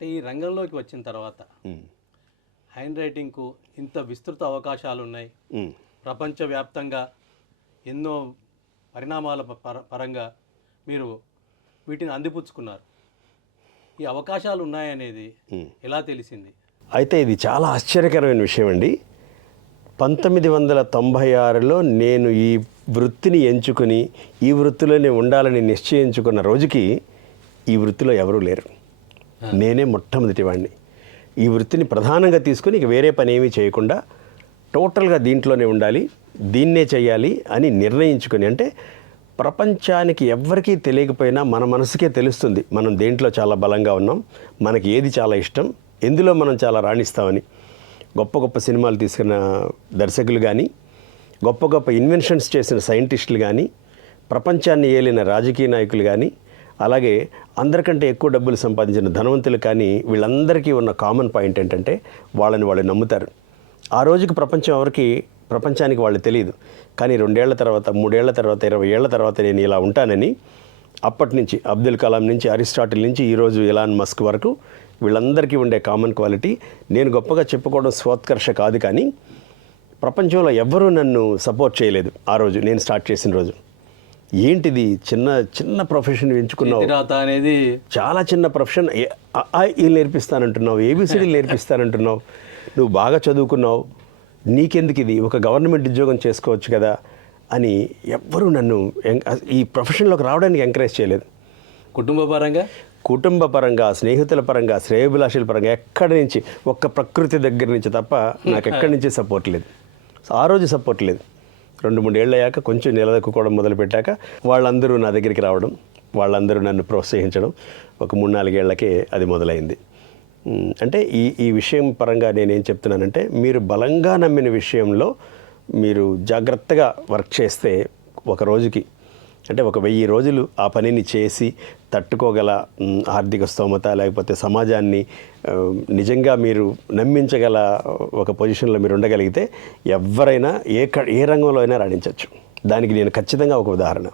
అంటే ఈ రంగంలోకి వచ్చిన తర్వాత హ్యాండ్ రైటింగ్కు ఇంత విస్తృత అవకాశాలు ఉన్నాయి. ప్రపంచవ్యాప్తంగా ఎన్నో పరిణామాల పరంగా మీరు వీటిని అందిపుచ్చుకున్నారు. ఈ అవకాశాలు ఉన్నాయనేది ఎలా తెలిసింది? అయితే ఇది చాలా ఆశ్చర్యకరమైన విషయం అండి. 1996లో నేను ఈ వృత్తిని ఎంచుకుని ఈ వృత్తిలోనే ఉండాలని నిశ్చయించుకున్న రోజుకి ఈ వృత్తిలో ఎవరూ లేరు. నేనే మొట్టమొదటి వాడిని. ఈ వృత్తిని ప్రధానంగా తీసుకుని ఇక వేరే పని ఏమీ చేయకుండా టోటల్గా దీంట్లోనే ఉండాలి, దీన్నే చేయాలి అని నిర్ణయించుకొని, అంటే ప్రపంచానికి ఎవ్వరికీ తెలియకపోయినా మన మనసుకే తెలుస్తుంది మనం దేంట్లో చాలా బలంగా ఉన్నాం, మనకి ఏది చాలా ఇష్టం, ఎందులో మనం చాలా రాణిస్తామని. గొప్ప గొప్ప సినిమాలు తీసుకున్న దర్శకులు కానీ, గొప్ప గొప్ప ఇన్వెన్షన్స్ చేసిన సైంటిస్టులు కానీ, ప్రపంచాన్ని ఏలిన రాజకీయ నాయకులు కానీ, అలాగే అందరికంటే ఎక్కువ డబ్బులు సంపాదించిన ధనవంతులు కానీ, వీళ్ళందరికీ ఉన్న కామన్ పాయింట్ ఏంటంటే వాళ్ళని వాళ్ళు నమ్ముతారు. ఆ రోజుకి ప్రపంచానికి వాళ్ళు తెలియదు, కానీ 2 ఏళ్ల తర్వాత, 3 ఏళ్ల తర్వాత, 20 ఏళ్ల తర్వాత నేను ఇలా ఉంటానని అప్పటి నుంచి అబ్దుల్ కలాం నుంచి అరిస్టాటిల్ నుంచి ఈరోజు ఎలాన్ మస్క్ వరకు వీళ్ళందరికీ ఉండే కామన్ క్వాలిటీ. నేను గొప్పగా చెప్పుకోవడం స్వోత్కర్ష కాదు, కానీ ప్రపంచంలో ఎవ్వరూ నన్ను సపోర్ట్ చేయలేదు ఆ రోజు నేను స్టార్ట్ చేసిన రోజు. ఏంటిది చిన్న ప్రొఫెషన్ ఎంచుకున్నావు, అనేది చాలా చిన్న ప్రొఫెషన్, వీళ్ళు నేర్పిస్తానంటున్నావు, ఏబిసిడీలు నేర్పిస్తానంటున్నావు, నువ్వు బాగా చదువుకున్నావు, నీకెందుకు ఇది, ఒక గవర్నమెంట్ ఉద్యోగం చేసుకోవచ్చు కదా అని ఎవ్వరూ నన్ను ఈ ప్రొఫెషన్లోకి రావడానికి ఎంకరేజ్ చేయలేదు. కుటుంబ పరంగా, స్నేహితుల పరంగా, శ్రేయోభిలాషుల పరంగా ఎక్కడి నుంచి, ఒక్క ప్రకృతి దగ్గర నుంచి తప్ప నాకు ఎక్కడి నుంచి సపోర్ట్ లేదు. ఆ రోజు సపోర్ట్ లేదు. 2-3 ఏళ్ళు అయ్యాక కొంచెం నిలదొక్కుకోవడం మొదలుపెట్టాక వాళ్ళందరూ నా దగ్గరికి రావడం, వాళ్ళందరూ నన్ను ప్రోత్సహించడం, ఒక 3-4 ఏళ్లకే అది మొదలైంది. అంటే ఈ విషయం పరంగా నేనేం చెప్తున్నానంటే, మీరు బలంగా నమ్మిన విషయంలో మీరు జాగ్రత్తగా వర్క్ చేస్తే ఒక రోజుకి, అంటే ఒక 1000 రోజులు ఆ పనిని చేసి తట్టుకోగల ఆర్థిక స్తోమత, లేకపోతే సమాజాన్ని నిజంగా మీరు నమ్మించగల ఒక పొజిషన్లో మీరు ఉండగలిగితే ఎవరైనా ఏ రంగంలో అయినా రాణించవచ్చు. దానికి నేను ఖచ్చితంగా ఒక ఉదాహరణ.